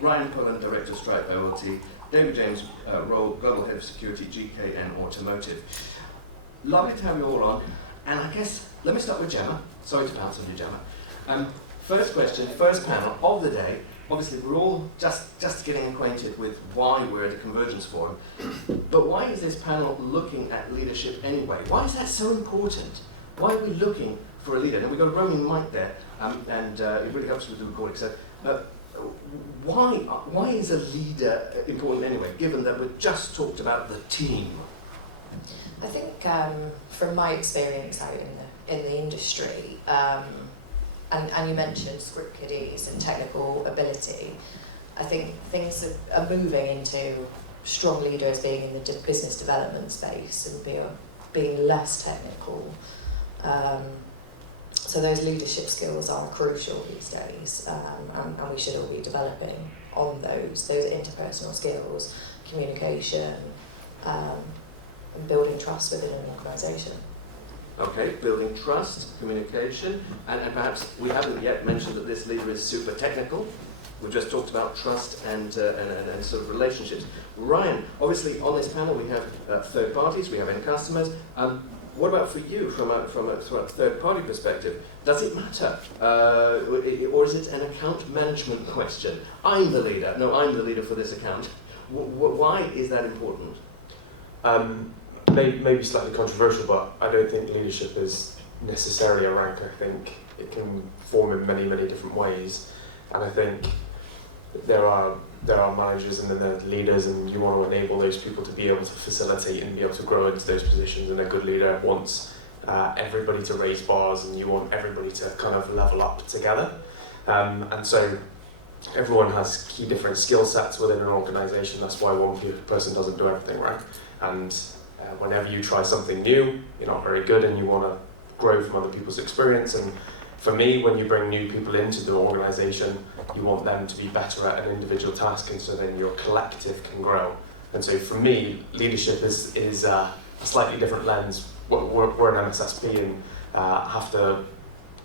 Ryan Pullen, Director of Stripe OLT, David James, role Global Head of Security, GKN Automotive. Lovely to have you all on, and I guess, let me start with Jemma. Sorry to bounce on you, Jemma. First question, first panel of the day. Obviously, we're all just getting acquainted with why we're at a Convergence Forum, but why is this panel looking at leadership anyway? Why is that so important? Why are we looking for a leader? Now, we've got a roaming mic there, and it really helps with the recording. So, why is a leader important anyway, given that we've just talked about the team? I think from my experience out in the industry, and you mentioned script kiddies and technical ability, I think things are moving into strong leaders being in the business development space and being less technical. So those leadership skills are crucial these days, and we should all be developing on those interpersonal skills, communication, and building trust within an organisation. Okay, building trust, communication, and perhaps we haven't yet mentioned that this leader is super technical. We've just talked about trust and sort of relationships. Ryan, obviously on this panel we have third parties, we have end customers. What about for you from a third party perspective? Does it matter? Or is it an account management question? I'm the leader. No, I'm the leader for this account. Why is that important? Maybe slightly controversial, but I don't think leadership is necessarily a rank. I think it can form in many, many different ways. And I think there are managers and then there are leaders, and you want to enable those people to be able to facilitate and be able to grow into those positions. And a good leader wants everybody to raise bars, and you want everybody to kind of level up together. And so everyone has key different skill sets within an organisation. That's why one person doesn't do everything, right? And whenever you try something new, you're not very good, and you want to grow from other people's experience. And for me, when you bring new people into the organisation, you want them to be better at an individual task, and so then your collective can grow. And so for me, leadership is a slightly different lens. We're an MSSP and have to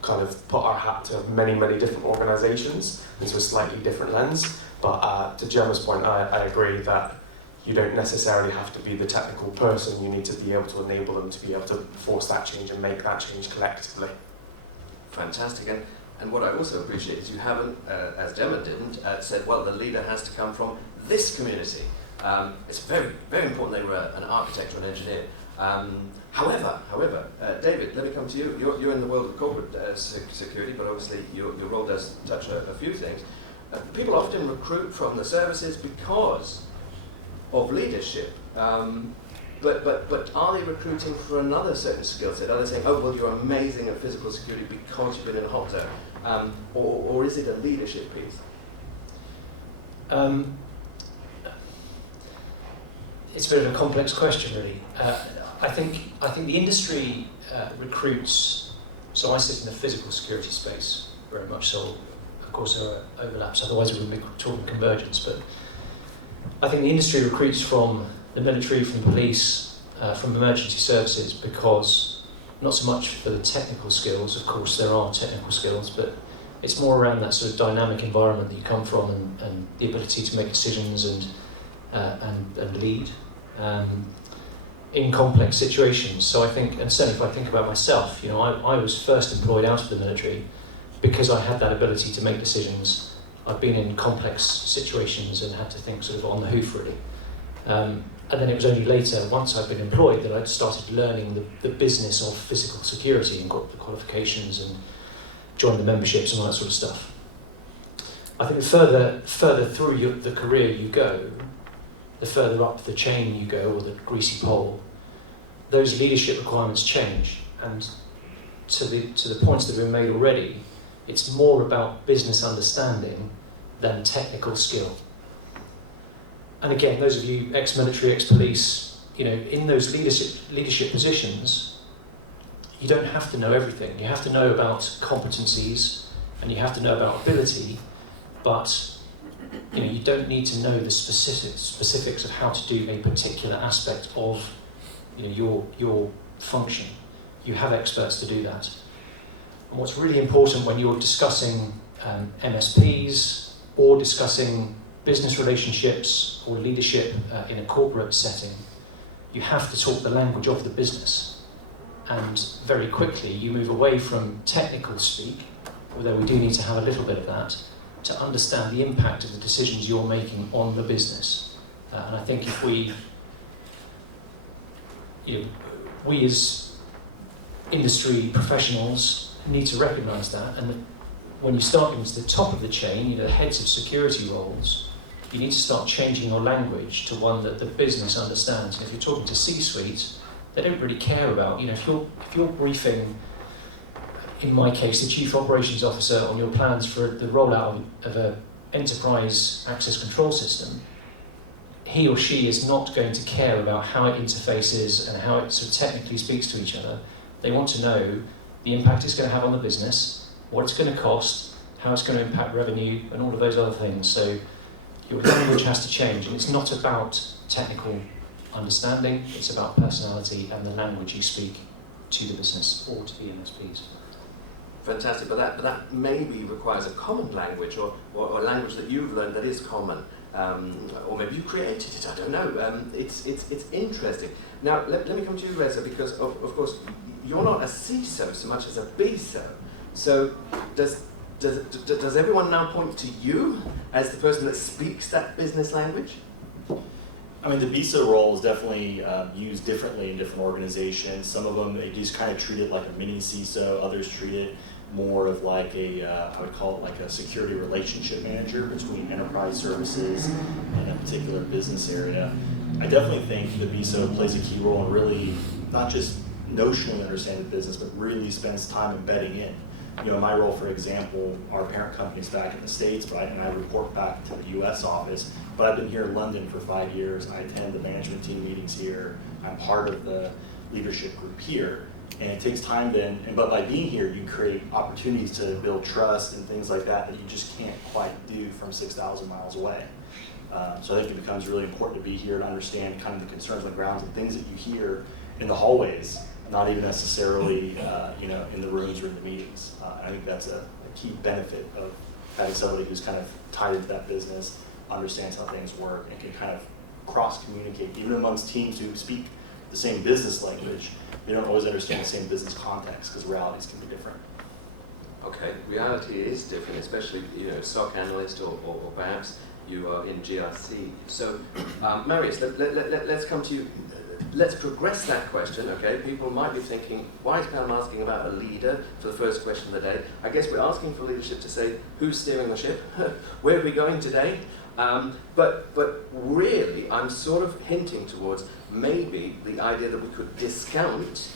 kind of put our hat to many, many different organisations, and so a slightly different lens. But to Gemma's point, I agree that you don't necessarily have to be the technical person. You need to be able to enable them to be able to force that change and make that change collectively. Fantastic. And what I also appreciate is you haven't, as Jemma didn't, said, well, the leader has to come from this community. It's very, very important they were an architect or an engineer. However, David, let me come to you. You're in the world of corporate security, but obviously your role does touch a few things. People often recruit from the services because of leadership. But are they recruiting for another certain skill set? Are they saying, oh, well, you're amazing at physical security because you've been in a hot zone? Or is it a leadership piece? It's a bit of a complex question, really. I think the industry recruits, so I sit in the physical security space, very much so. Of course, there are overlaps, otherwise we wouldn't be talking convergence, but I think the industry recruits from the military, from the police, from emergency services, because not so much for the technical skills, of course there are technical skills, but it's more around that sort of dynamic environment that you come from, and the ability to make decisions and lead in complex situations. So I think, and certainly if I think about myself, you know, I was first employed out of the military because I had that ability to make decisions. I've been in complex situations and had to think sort of on the hoof, really. And then it was only later, once I'd been employed, that I'd started learning the business of physical security and got the qualifications and joined the memberships and all that sort of stuff. I think the further through the career you go, the further up the chain you go, or the greasy pole, those leadership requirements change. And to the points that have been made already, it's more about business understanding than technical skill. And again, those of you ex-military, ex-police, you know, in those leadership positions, you don't have to know everything. You have to know about competencies and you have to know about ability, but you know, you don't need to know the specifics of how to do a particular aspect of, you know, your function. You have experts to do that. And what's really important when you're discussing MSPs or discussing business relationships or leadership in a corporate setting, you have to talk the language of the business. And very quickly you move away from technical speak, although we do need to have a little bit of that, to understand the impact of the decisions you're making on the business. And I think if we as industry professionals need to recognise that, and when you start getting to the top of the chain, the heads of security roles, you need to start changing your language to one that the business understands. And if you're talking to C-suite, they don't really care about, if you're briefing, in my case, the Chief Operations Officer on your plans for the rollout of an enterprise access control system, he or she is not going to care about how it interfaces and how it sort of technically speaks to each other. They want to know the impact it's going to have on the business, what it's going to cost, how it's going to impact revenue, and all of those other things. So your language has to change, and it's not about technical understanding, it's about personality and the language you speak to the business or to the MSPs. Fantastic, but that maybe requires a common language or a language that you've learned that is common. Or maybe you created it, I don't know. It's interesting. Now, let me come to you, Reza, because of course, you're not a CISO so much as a BISO. So does everyone now point to you as the person that speaks that business language? I mean, the BISO role is definitely used differently in different organizations. Some of them, they just kind of treat it like a mini CISO. Others treat it more of like I would call it like a security relationship manager between enterprise services and a particular business area. I definitely think the BISO plays a key role in really not just notionally understanding the business, but really spends time embedding in. My role, for example, our parent company is back in the States, right, and I report back to the US office, but I've been here in London for 5 years. I attend the management team meetings here. I'm part of the leadership group here. And it takes time then, but by being here, you create opportunities to build trust and things like that you just can't quite do from 6,000 miles away. So I think it becomes really important to be here to understand kind of the concerns on the ground and things that you hear in the hallways, not even necessarily in the rooms or in the meetings. I think that's a key benefit of having somebody who's kind of tied into that business, understands how things work, and can kind of cross-communicate, even amongst teams who speak the same business language. They don't always understand the same business context because realities can be different. Okay, reality is different, especially SOC analyst or perhaps you are in GRC. So, Marius, let's come to you. Let's progress that question, okay? People might be thinking, why is Pam asking about a leader for the first question of the day? I guess we're asking for leadership to say, who's steering the ship? Where are we going today? But really, I'm sort of hinting towards maybe the idea that we could discount,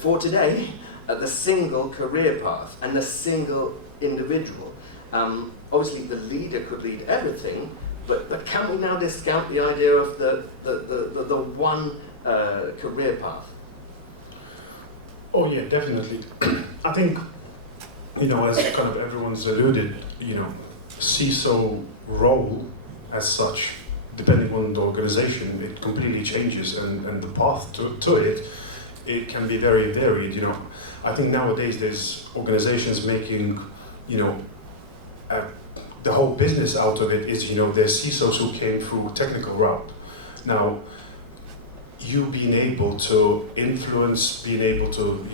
for today, the single career path and the single individual. Obviously, the leader could lead everything, but can we now discount the idea of the one career path? Oh yeah, definitely. I think, as kind of everyone's alluded, CISO role as such, depending on the organization, it completely changes, and the path to it can be very varied. I think nowadays there's organizations making, the whole business out of it is, there's CISOs who came through technical route. Now, you being able to influence, being able to,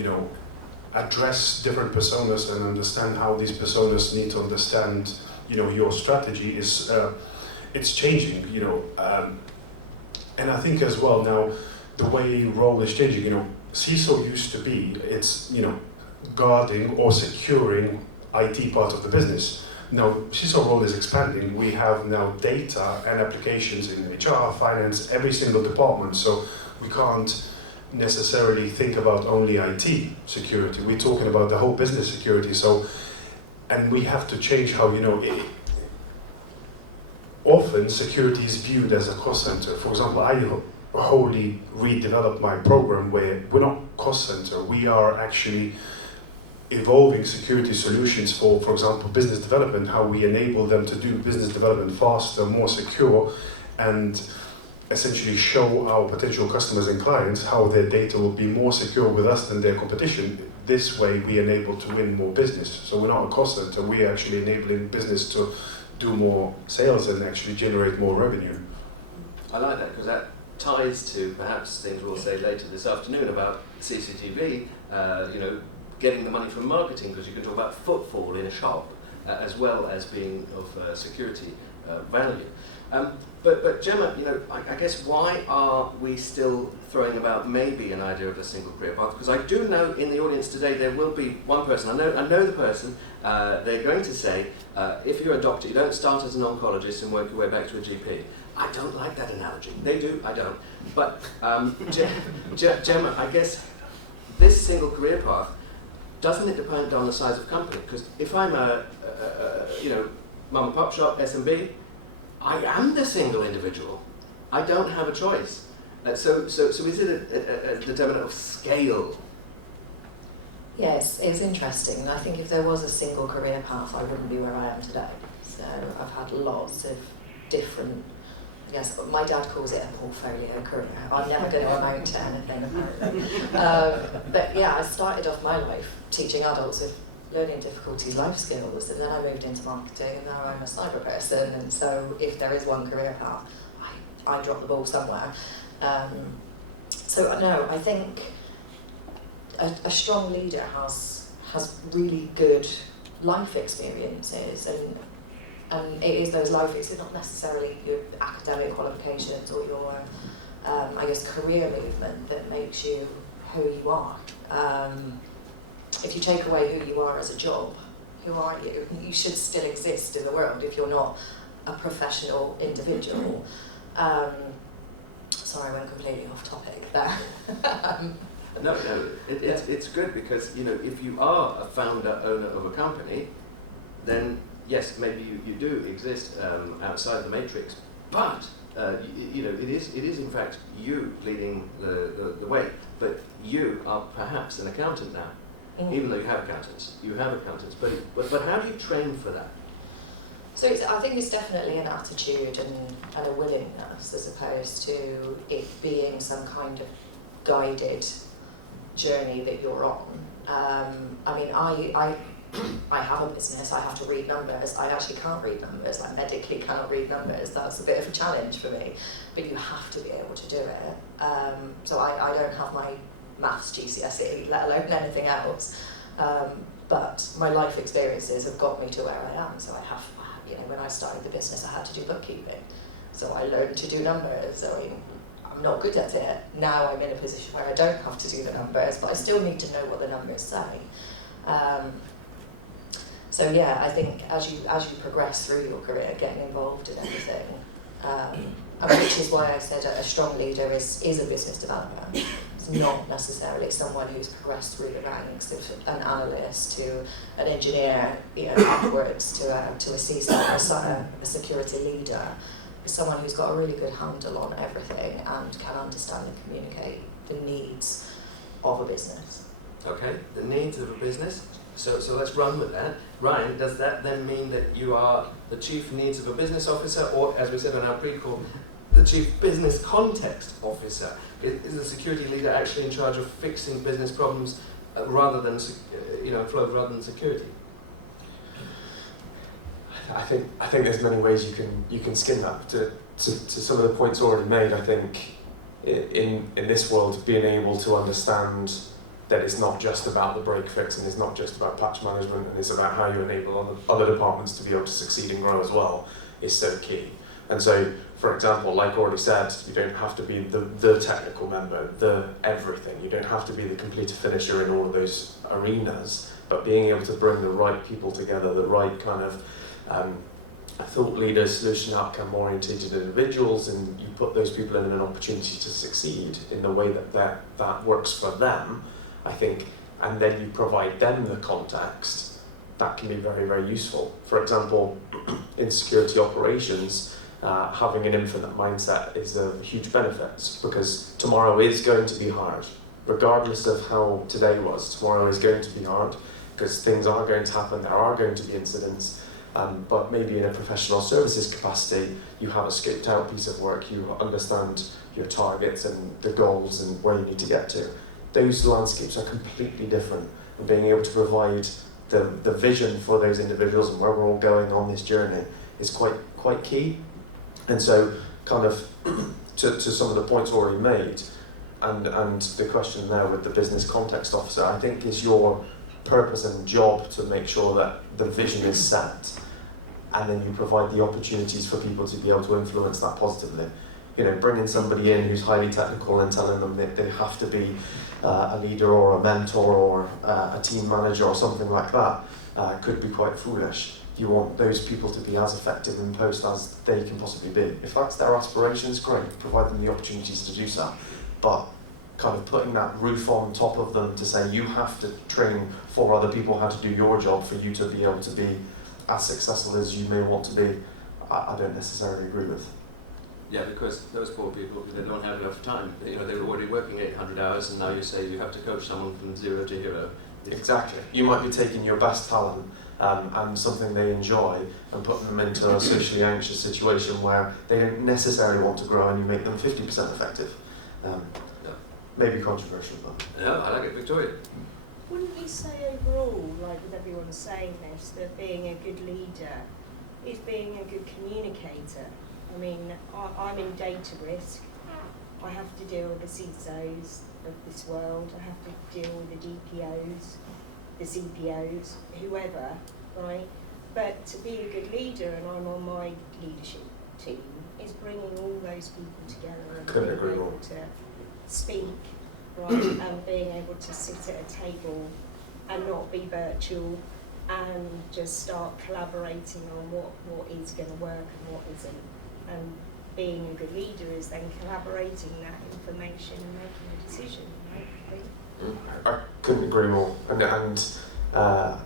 address different personas and understand how these personas need to understand, your strategy is, it's changing, and I think as well now, the way role is changing, CISO used to be, it's, guarding or securing IT part of the business. Now, CISO role is expanding. We have now data and applications in HR, finance, every single department. So we can't necessarily think about only IT security. We're talking about the whole business security. So, and we have to change how, often security is viewed as a cost center. For example, I wholly redeveloped my program where we're not cost center. We are actually evolving security solutions for example, business development, how we enable them to do business development faster, more secure, and essentially show our potential customers and clients how their data will be more secure with us than their competition. This way we enable to win more business. So we're not a cost center, we're actually enabling business to do more sales and actually generate more revenue. I like that because that ties to perhaps things we'll say later this afternoon about CCTV, getting the money from marketing, because you can talk about footfall in a shop as well as being of security value. But Jemma, I guess why are we still throwing about maybe an idea of a single career path? Because I do know in the audience today there will be one person, I know the person, they're going to say, if you're a doctor, you don't start as an oncologist and work your way back to a GP. I don't like that analogy. They do, I don't. But Jemma, I guess this single career path, doesn't it depend on the size of company? Because if I'm a mum and pop shop, S&B, I am the single individual. I don't have a choice. So is it a determinant of scale? Yes, it's interesting. And I think if there was a single career path, I wouldn't be where I am today. So I've had lots of different, yes, my dad calls it a portfolio career. I'm never going to amount to anything, apparently. But yeah, I started off my life teaching adults with learning difficulties, life skills, and then I moved into marketing, and now I'm a cyber person. And so if there is one career path, I drop the ball somewhere. So no, I think a strong leader has really good life experiences, and it is those life experiences, not necessarily your academic qualifications or your career movement that makes you who you are. If you take away who you are as a job, who are you? You should still exist in the world if you're not a professional individual. Sorry, I went completely off topic there. No, it's good because if you are a founder, owner of a company, then yes, maybe you do exist outside the matrix, but it is in fact you leading the way. But you are perhaps an accountant now. Even though you have accountants, but how do you train for that? So I think it's definitely an attitude and a willingness, as opposed to it being some kind of guided journey that you're on. I have a business, I have to read numbers. I actually can't read numbers, I medically cannot read numbers. That's a bit of a challenge for me, but you have to be able to do it. So I don't have my maths GCSE, let alone anything else. But my life experiences have got me to where I am. So I have, when I started the business, I had to do bookkeeping. So I learned to do numbers. So I'm not good at it. Now I'm in a position where I don't have to do the numbers, but I still need to know what the numbers say. So yeah, I think as you progress through your career, getting involved in everything, which is why I said a strong leader is a business developer. It's not necessarily someone who's progressed through the ranks, of an analyst to an engineer, upwards to a CISO, a security leader. It's someone who's got a really good handle on everything and can understand and communicate the needs of a business. Okay, the needs of a business. So let's run with that. Ryan, does that then mean that you are the chief needs of a business officer, or as we said on our pre-call, the chief business context officer? Is the security leader actually in charge of fixing business problems rather than flows rather than security? I think there's many ways you can skin that. To some of the points already made, I think in this world, being able to understand that it's not just about the break fix and it's not just about patch management, and it's about how you enable other departments to be able to succeed and grow as well, is so key. And so, for example, like already said, you don't have to be the technical member, the everything. You don't have to be the completer finisher in all of those arenas, but being able to bring the right people together, the right kind of thought leaders, solution outcome oriented individuals, and you put those people in an opportunity to succeed in the way that works for them, I think, and then you provide them the context, that can be very, very useful. For example, in security operations, having an infinite mindset is a huge benefit, because tomorrow is going to be hard. Regardless of how today was, tomorrow is going to be hard, because things are going to happen, there are going to be incidents, but maybe in a professional services capacity, you have a scoped out piece of work, you understand your targets and the goals and where you need to get to. Those landscapes are completely different, and being able to provide the vision for those individuals and where we're all going on this journey is quite key. And so, kind of to some of the points already made, and the question there with the business context officer, I think is your purpose and job to make sure that the vision is set, and then you provide the opportunities for people to be able to influence that positively. You know, bringing somebody in who's highly technical and telling them that they have to be a leader or a mentor or a team manager or something like that could be quite foolish. You want those people to be as effective in post as they can possibly be. If that's their aspirations, great, provide them the opportunities to do so. But kind of putting that roof on top of them to say you have to train 4 other people how to do your job for you to be able to be as successful as you may want to be, I don't necessarily agree with. Yeah, because those poor people, they don't have enough time. You know, they were already working 800 hours, and now you say you have to coach someone from 0 to hero. Exactly. You might be taking your best talent and something they enjoy and putting them into a socially anxious situation where they don't necessarily want to grow, and you make them 50% effective. Maybe controversial, but... No, I like it, Victoria. Wouldn't you say overall, like with everyone saying this, that being a good leader is being a good communicator? I mean, I'm in data risk. I have to deal with the CISOs of this world. I have to deal with the DPOs, the CPOs, whoever, right? But to be a good leader, and I'm on my leadership team, is bringing all those people together and Couldn't being agree able more. to speak, right, and being able to sit at a table and not be virtual and just start collaborating on what is going to work and what isn't. And being a good leader is then collaborating that information and making a decision, right? I couldn't agree more. And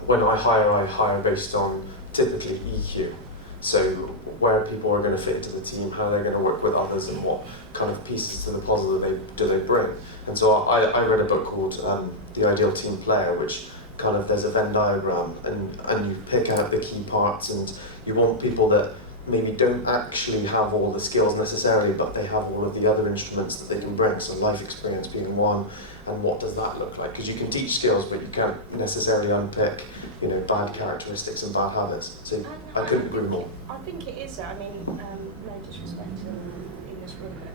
when I hire based on typically EQ. So where people are going to fit into the team, how they're going to work with others, and what kind of pieces to the puzzle do they bring. And so I read a book called The Ideal Team Player, which kind of, there's a Venn diagram, and you pick out the key parts, and you want people that maybe don't actually have all the skills necessarily, but they have all of the other instruments that they can bring. So life experience being one, and what does that look like? Because you can teach skills, but you can't necessarily unpick, you know, bad characteristics and bad habits. So I couldn't agree more. I think it is. I mean, no disrespect to in this room, but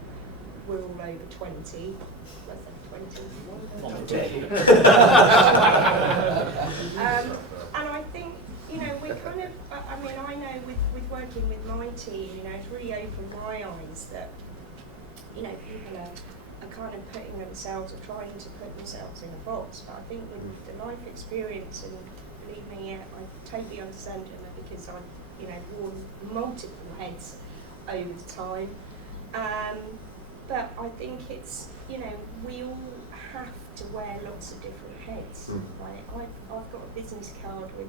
we're all over 20. Let's say 21. And I think, you know, we kind of, I mean, I know with working with my team, you know, it's really opened my eyes that, you know, people are kind of putting themselves or trying to put themselves in a box. But I think with the life experience, and believe me, I totally understand it because I've, you know, worn multiple heads over the time. But I think it's, you know, we all have to wear lots of different heads. Right? I've got a business card with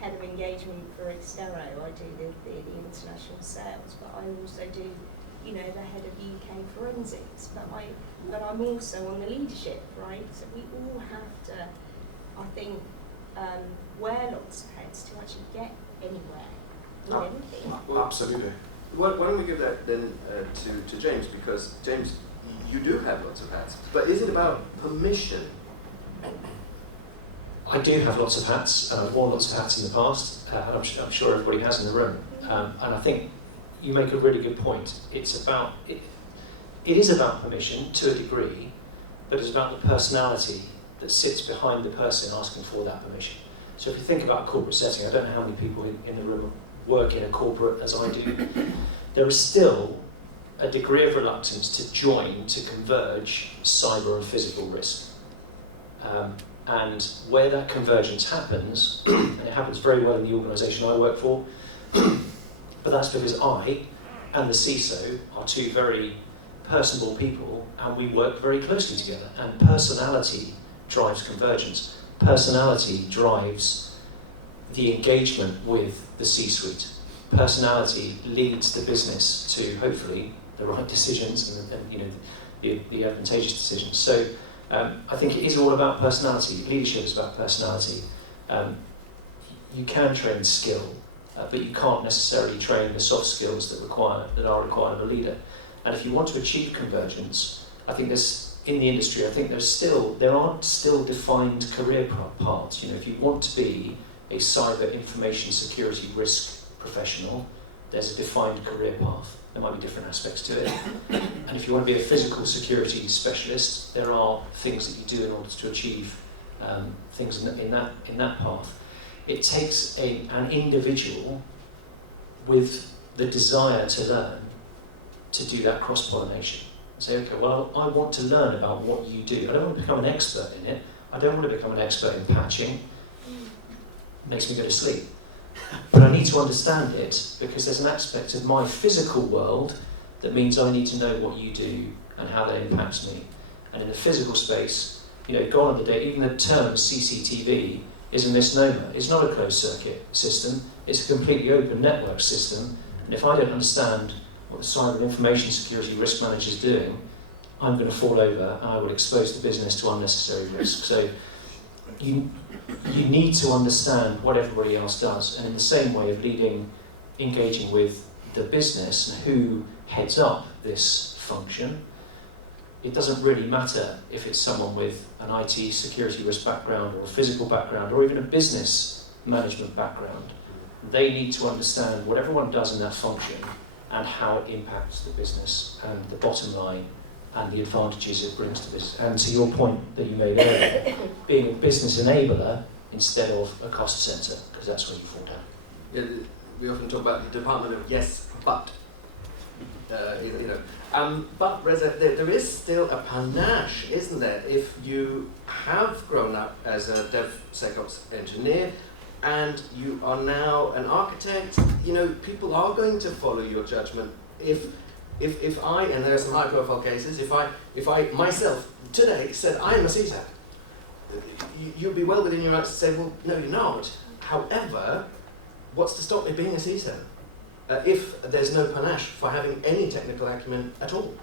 head of engagement for Extero. I do the international sales, but I also do, you know, the head of UK forensics. But I'm also on the leadership, right? So we all have to, I think, wear lots of heads to actually get anywhere with anything. Absolutely. Why don't we give that then to James, because James, you do have lots of hats, but is it about permission? I do have lots of hats, and I've worn lots of hats in the past, and I'm sure everybody has in the room. And I think you make a really good point. It's about, it is about permission to a degree, but it's about the personality that sits behind the person asking for that permission. So if you think about a corporate setting, I don't know how many people in the room work in a corporate as I do, there is still a degree of reluctance to join, to converge cyber and physical risk. And where that convergence happens, and it happens very well in the organisation I work for, but that's because I and the CISO are two very personable people, and we work very closely together. And personality drives convergence. Personality drives the engagement with the C-suite. Personality leads the business to, hopefully, the right decisions and you know, the advantageous decisions. So I think it is all about personality. Leadership is about personality. You can train skill, but you can't necessarily train the soft skills that are required of a leader. And if you want to achieve convergence, I think in the industry, I think there aren't still defined career paths. You know, if you want to be a cyber information security risk professional, there's a defined career path. There might be different aspects to it. And if you want to be a physical security specialist, there are things that you do in order to achieve things in that path. It takes an individual with the desire to learn to do that cross-pollination. Say, okay, well, I want to learn about what you do. I don't want to become an expert in it. I don't want to become an expert in patching. It makes me go to sleep. But I need to understand it because there's an aspect of my physical world that means I need to know what you do and how that impacts me. And in the physical space, gone are the day, even the term CCTV is a misnomer. It's not a closed circuit system, it's a completely open network system. And if I don't understand what the cyber information security risk manager is doing, I'm going to fall over and I will expose the business to unnecessary risk. So you need to understand what everybody else does, and in the same way of engaging with the business and who heads up this function, it doesn't really matter if it's someone with an IT security risk background or a physical background or even a business management background. They need to understand what everyone does in that function and how it impacts the business and the bottom line and the advantages it brings to this. And to your point that you made earlier, being a business enabler instead of a cost centre, because that's where you fall down. Yeah, we often talk about the department of yes, but. But Reza, there is still a panache, isn't there? If you have grown up as a DevSecOps engineer and you are now an architect, people are going to follow your judgment. If I, and there are some high-profile cases, if I myself today said I am a CISO, you'd be well within your rights to say, well, no, you're not. However, what's to stop me being a CISO? If there's no panache for having any technical acumen at all.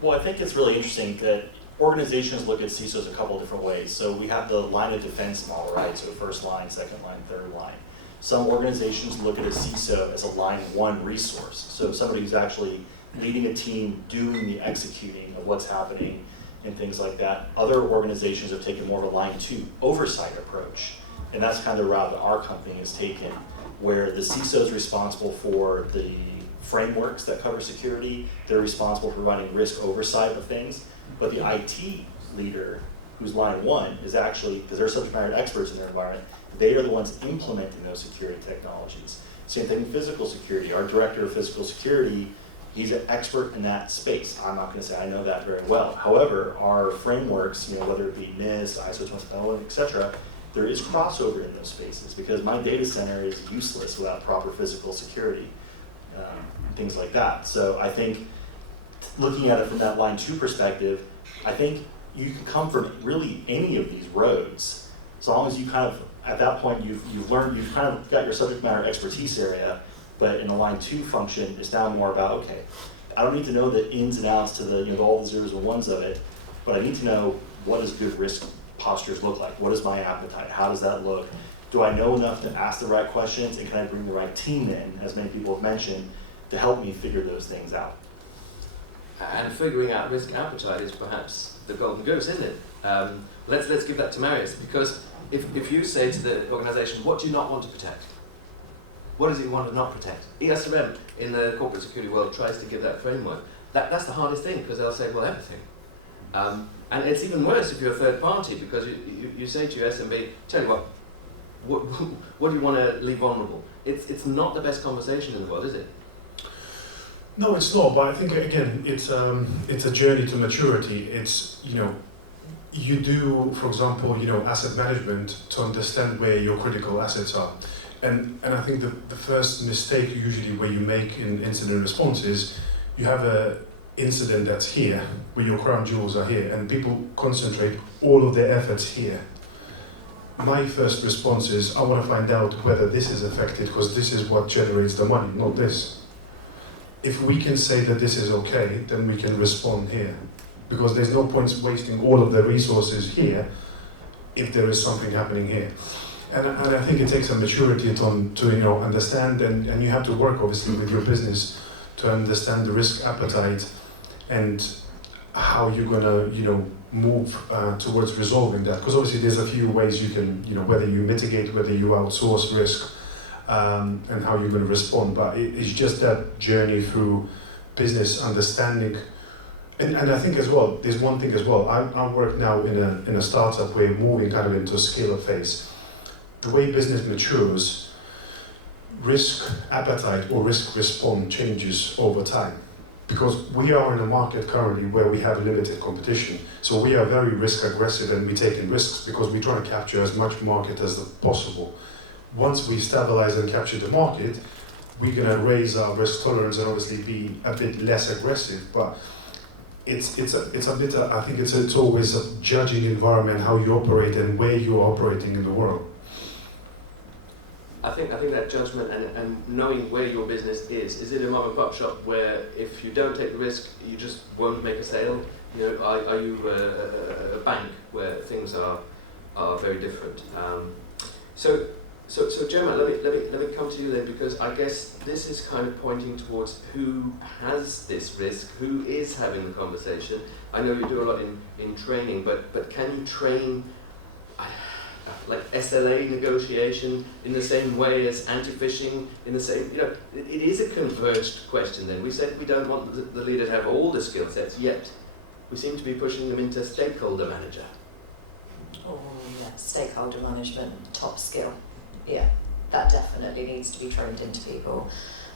Well, I think it's really interesting that organizations look at CISOs a couple of different ways. So we have the line of defense model, right? So first line, second line, third line. Some organizations look at a CISO as a line one resource. So somebody who's actually leading a team, doing the executing of what's happening and things like that. Other organizations have taken more of a line two oversight approach. And that's kind of the route that our company has taken, where the CISO is responsible for the frameworks that cover security. They're responsible for running risk oversight of things. But the IT leader, who's line one, is actually, because they're subject matter experts in their environment, they are the ones implementing those security technologies. Same thing in physical security. Our director of physical security, he's an expert in that space. I'm not going to say I know that very well. However, our frameworks, whether it be NIST, ISO 27001, etc., there is crossover in those spaces because my data center is useless without proper physical security, things like that. So I think looking at it from that line two perspective, I think you can come from really any of these roads, as long as you kind of, at that point, you've learned, you've kind of got your subject matter expertise area, but in the line two function, it's now more about, okay, I don't need to know the ins and outs to the, all the zeros and ones of it, but I need to know what does good risk postures look like? What is my appetite? How does that look? Do I know enough to ask the right questions, and can I bring the right team in, as many people have mentioned, to help me figure those things out? And figuring out risk appetite is perhaps the golden goose, isn't it? Let's give that to Marius, because if you say to the organisation, what do you not want to protect? What is it you want to not protect? ESRM in the corporate security world tries to give that framework. That's the hardest thing, because they'll say, well, everything. And it's even worse if you're a third party, because you say to your SMB, tell you what do you want to leave vulnerable? It's not the best conversation in the world, is it? No, it's not. But I think again, it's a journey to maturity. It's you do, for example, asset management to understand where your critical assets are, and I think the first mistake usually where you make in incident response is you have a incident that's here, where your crown jewels are here, and people concentrate all of their efforts here. My first response is, I want to find out whether this is affected, because this is what generates the money, not this. If we can say that this is okay, then we can respond here. Because there's no point wasting all of the resources here if there is something happening here. And I think it takes a maturity to understand, and you have to work obviously with your business to understand the risk appetite and how you're gonna move towards resolving that. Because obviously there's a few ways you can, whether you mitigate, whether you outsource risk, and how you're going to respond. But it's just that journey through business understanding. And I think as well, there's one thing as well. I work now in a startup. We're moving kind of into a scale-up phase. The way business matures, risk appetite or risk response changes over time. Because we are in a market currently where we have limited competition. So we are very risk aggressive and we're taking risks because we're trying to capture as much market as possible. Once we stabilize and capture the market, we're going to raise our risk tolerance and obviously be a bit less aggressive. But it's a bit, I think it's always a judging environment, how you operate and where you're operating in the world. I think that judgment and knowing where your business is it a mom and pop shop where if you don't take the risk, you just won't make a sale? You know, are you a bank where things are very different? So Jemma, let me come to you then, because I guess this is kind of pointing towards who has this risk, who is having the conversation. I know you do a lot in training, but can you train like SLA negotiation in the same way as anti-phishing, in the same, you know, it is a converged question then. We said we don't want the leader to have all the skill sets, yet we seem to be pushing them into stakeholder manager. Oh, yeah, stakeholder management, top skill. Yeah, that definitely needs to be trained into people.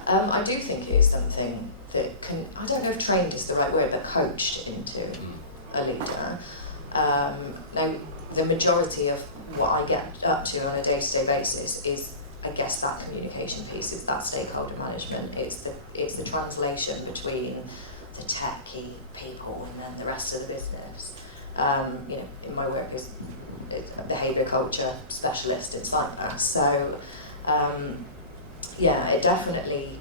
I do think it is something that can, I don't know if trained is the right word, but coached into a leader. Now, the majority of what I get up to on a day-to-day basis is, I guess, that communication piece, it's that stakeholder management, it's the translation between the techie people and then the rest of the business. You know, in my work as a behaviour culture specialist in Cyprus, so yeah, it definitely,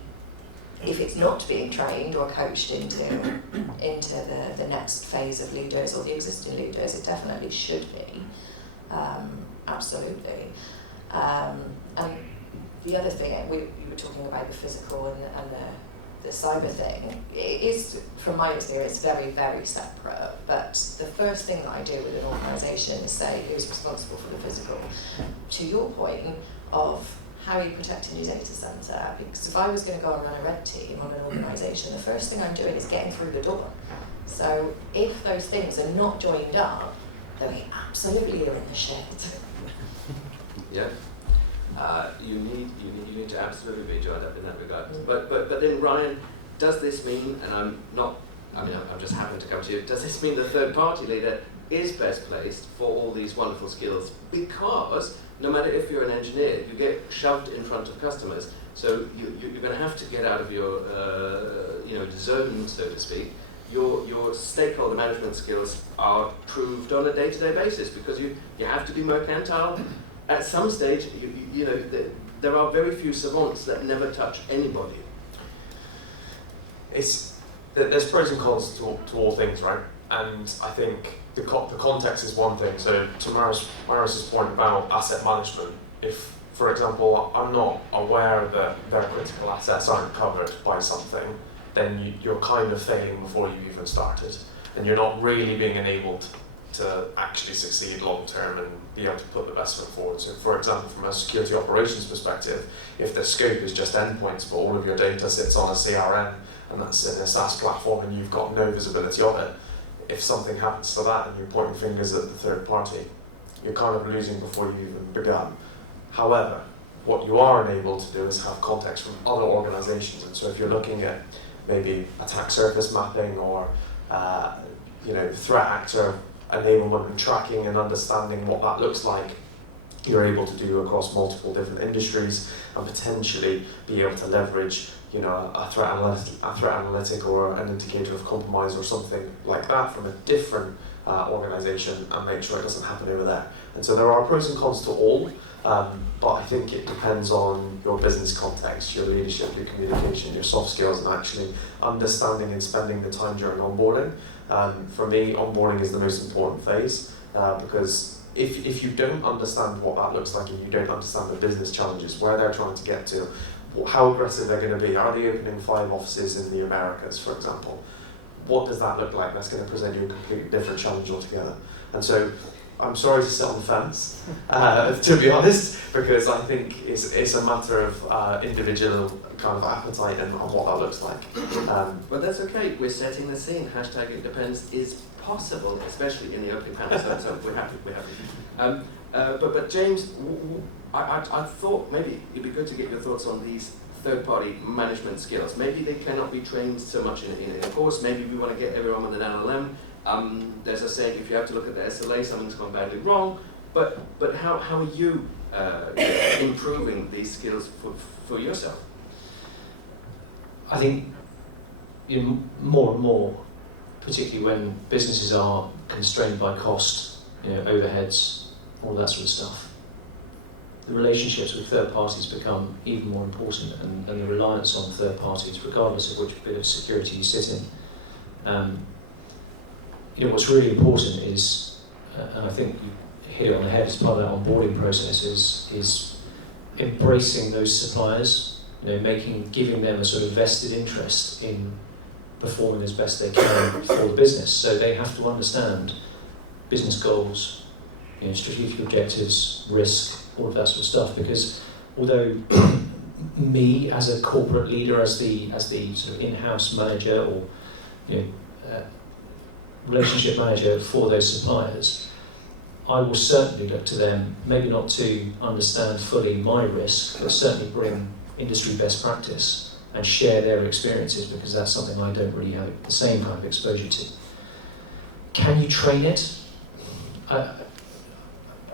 if it's not being trained or coached into the next phase of leaders or the existing leaders, it definitely should be. Absolutely. And the other thing, you were talking about the physical and the cyber thing, it is, from my experience, very, very separate. But the first thing that I do with an organisation is say who's responsible for the physical. To your point of how are you protecting your data centre? Because if I was going to go and run a red team on an organisation, the first thing I'm doing is getting through the door. So if those things are not joined up, then we absolutely are in the shit. Yeah. You need to absolutely be joined up in that regard. But then Ryan, does this mean, and I'm just happy to come to you, does this mean the third party leader is best placed for all these wonderful skills? Because no matter if you're an engineer, you get shoved in front of customers. So you're going to have to get out of your zone, so to speak. Your stakeholder management skills are proved on a day-to-day basis because you have to be mercantile. At some stage, there are very few savants that never touch anybody. There's pros and cons to all things, right? And I think the context is one thing. So to Marius's point about asset management, if, for example, I'm not aware that their critical assets aren't covered by something, then you're kind of failing before you even started, and you're not really being enabled to actually succeed long term and be able to put the best foot forward. So, for example, from a security operations perspective, if the scope is just endpoints, but all of your data sits on a CRM and that's in a SaaS platform and you've got no visibility of it, if something happens to that and you're pointing fingers at the third party, you're kind of losing before you've even begun. However, what you are enabled to do is have context from other organizations, and so if you're looking at maybe attack surface mapping or threat actor enablement and tracking and understanding what that looks like, you're able to do across multiple different industries and potentially be able to leverage a threat analytic or an indicator of compromise or something like that from a different organization and make sure it doesn't happen over there. And so there are pros and cons to all, but I think it depends on your business context, your leadership, your communication, your soft skills, and actually understanding and spending the time during onboarding. For me, onboarding is the most important phase because if you don't understand what that looks like and you don't understand the business challenges, where they're trying to get to, how aggressive they're going to be, are they opening 5 offices in the Americas, for example? What does that look like? That's going to present you a completely different challenge altogether. And so I'm sorry to sit on the fence, to be honest, because I think it's a matter of individual kind of appetite and what that looks like. But that's okay. We're setting the scene. Hashtag it depends is possible, especially in the opening panel. So we're happy. We're happy. But James, I thought maybe it'd be good to get your thoughts on these third-party management skills. Maybe they cannot be trained so much in a course. Maybe we want to get everyone with an LLM. There's a saying, if you have to look at the SLA, something's gone badly wrong. But how are you improving these skills for yourself? I think more and more, particularly when businesses are constrained by cost, overheads, all that sort of stuff, the relationships with third parties become even more important, and the reliance on third parties, regardless of which bit of security you sit in. What's really important is, and I think you hit it on the head as part of that onboarding process, is embracing those suppliers, giving them a sort of vested interest in performing as best they can for the business. So they have to understand business goals, strategic objectives, risk, all of that sort of stuff. Because although me as a corporate leader, as the sort of in-house manager or relationship manager for those suppliers, I will certainly look to them, maybe not to understand fully my risk, but certainly bring industry best practice and share their experiences, because that's something I don't really have the same kind of exposure to. Can you train it? I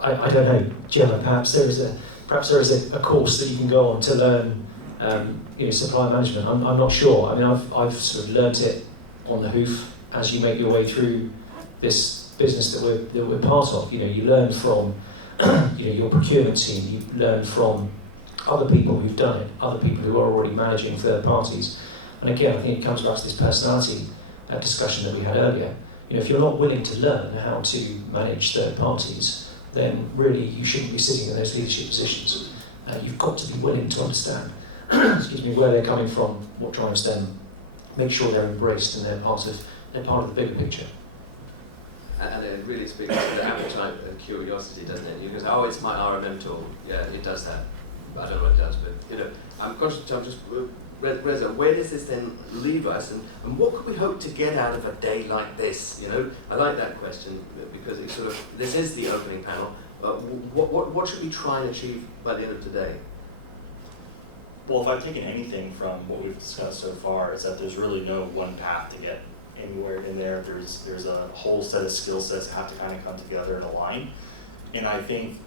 don't know, Jemma, perhaps there is a course that you can go on to learn supply management. I'm not sure. I mean, I've sort of learnt it on the hoof as you make your way through this business that we're part of. You learn from your procurement team, you learn from other people who've done it, other people who are already managing third parties. And again, I think it comes back to this personality discussion that we had earlier. If you're not willing to learn how to manage third parties, then really you shouldn't be sitting in those leadership positions. You've got to be willing to understand where they're coming from, what drives them, make sure they're embraced and they're part of the bigger picture. And it really speaks to the appetite and curiosity, doesn't it? Because, oh, it's my RMM tool. Yeah, it does that. I don't know what it does, but I'm conscious. I'm just, Reza, where does this then leave us, and what could we hope to get out of a day like this? I like that question because it's sort of, this is the opening panel. What should we try and achieve by the end of today? Well, if I've taken anything from what we've discussed so far, it's that there's really no one path to get anywhere in there. There's a whole set of skill sets that have to kind of come together and align. And I think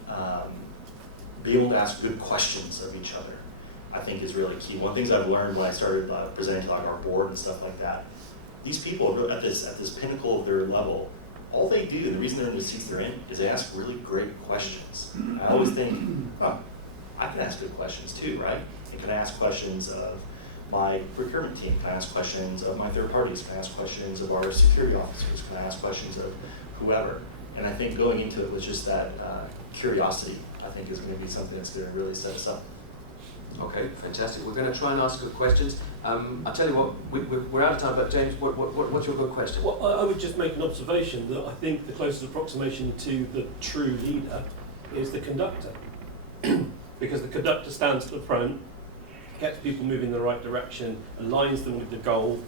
being able to ask good questions of each other, I think, is really key. One of the things I've learned when I started presenting to our board and stuff like that, these people at this pinnacle of their level, all they do, the reason they're in the seats they're in, is they ask really great questions. I always think, I can ask good questions too, right? And can I ask questions of my procurement team? Can I ask questions of my third parties? Can I ask questions of our security officers? Can I ask questions of whoever? And I think going into it with just that curiosity, I think is going to be something that's going to really set us up. Okay, fantastic. We're going to try and ask good questions. I'll tell you what, we're out of time, but James, what's your good question? Well, I would just make an observation that I think the closest approximation to the true leader is the conductor. Because the conductor stands at the front, gets people moving in the right direction, aligns them with the goal,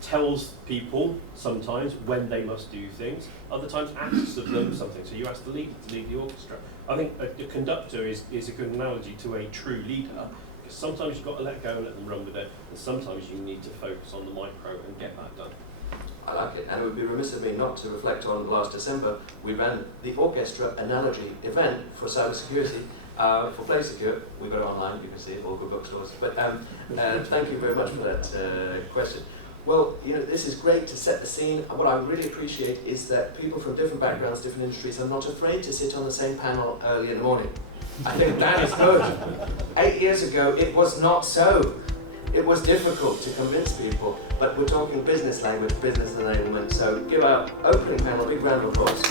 tells people sometimes when they must do things, other times asks of them something. So you ask the leader to lead the orchestra. I think a conductor is a good analogy to a true leader, because sometimes you've got to let go and let them run with it, and sometimes you need to focus on the micro and get that done. I like it, and it would be remiss of me not to reflect on last December. We ran the orchestra analogy event for cybersecurity. For Play Secure, we've got it online, you can see it, all good bookstores. But thank you very much for that question. Well, this is great to set the scene. What I really appreciate is that people from different backgrounds, different industries are not afraid to sit on the same panel early in the morning. I think that is good. 8 years ago, it was not so. It was difficult to convince people, but we're talking business language, business enablement. So give our opening panel a big round of applause.